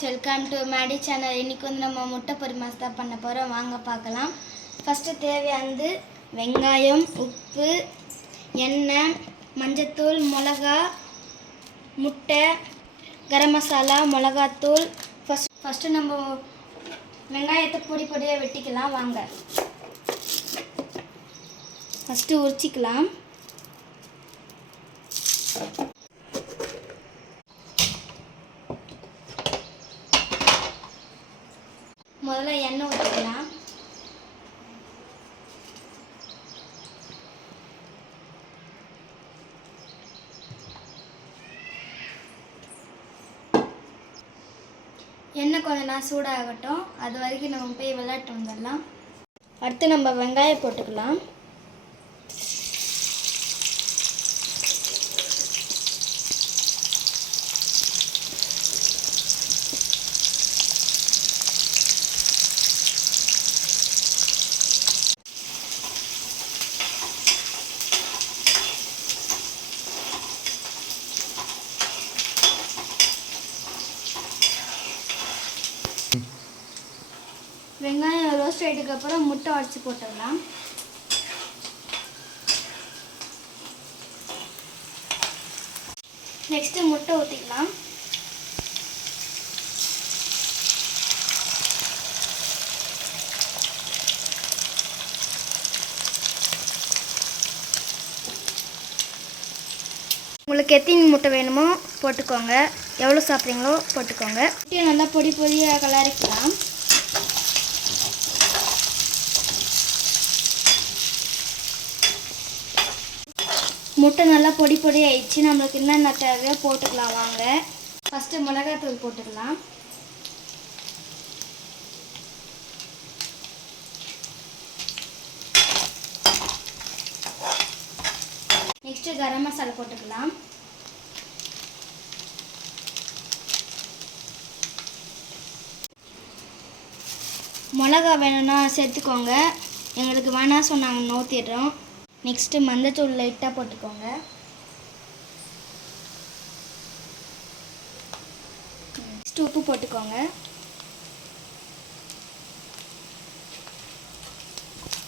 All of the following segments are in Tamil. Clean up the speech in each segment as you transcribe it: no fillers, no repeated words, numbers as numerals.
guys, welcome to Maddie channel. இன்னைக்கு வந்து நம்ம முட்டை பொரி மாஸ் தான் பண்ண போறோம். வாங்க பார்க்கலாம். ஃபர்ஸ்ட் தேவையானது வெங்காயம், உப்பு, எண்ணெய், மஞ்சள்தூள், மிளகாய், முட்டை, கரம் மசாலா, மிளகாய்த்தூள். ஃபர்ஸ்ட் நம்ம வெங்காயத்தை பொடி பொடியா வெட்டிக்கலாம் வாங்க. ஃபர்ஸ்ட் உரிச்சிக்கலாம். முதல்ல எண்ணெய் ஊற்றிக்கலாம். எண்ணெய் கொஞ்ச நேரம் சூடாகட்டும். அது வரைக்கும் நம்ம போய் விளையாட்டு வந்துடலாம். அடுத்து நம்ம வெங்காயம் போட்டுக்கலாம். வெங்காயம் ரோஸ்ட் ஆகிட்டதுக்கு அப்புறம் முட்டை உடச்சி போட்டுடலாம். நெக்ஸ்ட்டு முட்டை ஊற்றிக்கலாம். உங்களுக்கு எத்தனை முட்டை வேணுமோ போட்டுக்கோங்க, எவ்வளோ சாப்பிட்றீங்களோ போட்டுக்கோங்க. முட்டையை நல்லா பொடி பொடியாக கலரிக்கலாம். முட்டை நல்லா பொடி பொடி ஆயிடுச்சு. நம்மளுக்கு என்னென்ன தேவையோ போட்டுக்கலாம் வாங்க. ஃபஸ்ட்டு மிளகாய்த்தூள் போட்டுக்கலாம். நெக்ஸ்ட்டு கரம் மசாலா போட்டுக்கலாம். மிளகா வேணும்னா சேர்த்துக்கோங்க, எங்களுக்கு வேணாம் சொன்னாங்க நோத்திடுறோம். நெக்ஸ்ட்டு மஞ்சத்தூள் லைட்டாக போட்டுக்கோங்க. நெக்ஸ்ட்டு உப்பு போட்டுக்கோங்க.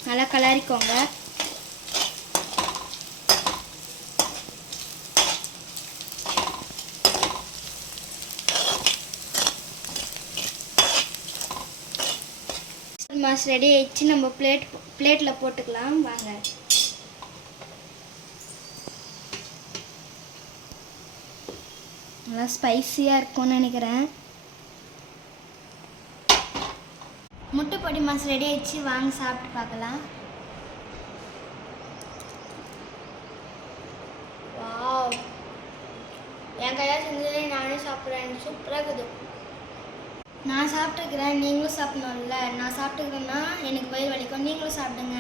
நல்லா கலரிக்கோங்க. மாஸ் ரெடி ஆயிடுச்சு. நம்ம பிளேட்டில் போட்டுக்கலாம் வாங்க. நல்லா ஸ்பைஸியாக இருக்கும்னு நினைக்கிறேன். முட்டை பொடி மாஸ் ரெடி ஆயிடுச்சு. வாங்க சாப்பிட்டு பார்க்கலாம். வாவ், என் கையால் செஞ்சதே நானே சாப்பிட்றேன். சூப்பராக இருக்குது. நான் சாப்பிட்டுக்கிறேன், நீங்களும் சாப்பிடணும்ல. நான் சாப்பிட்டுக்கிறேன்னா எனக்கு வயிறு வலிக்கும், நீங்களும் சாப்பிடுங்க.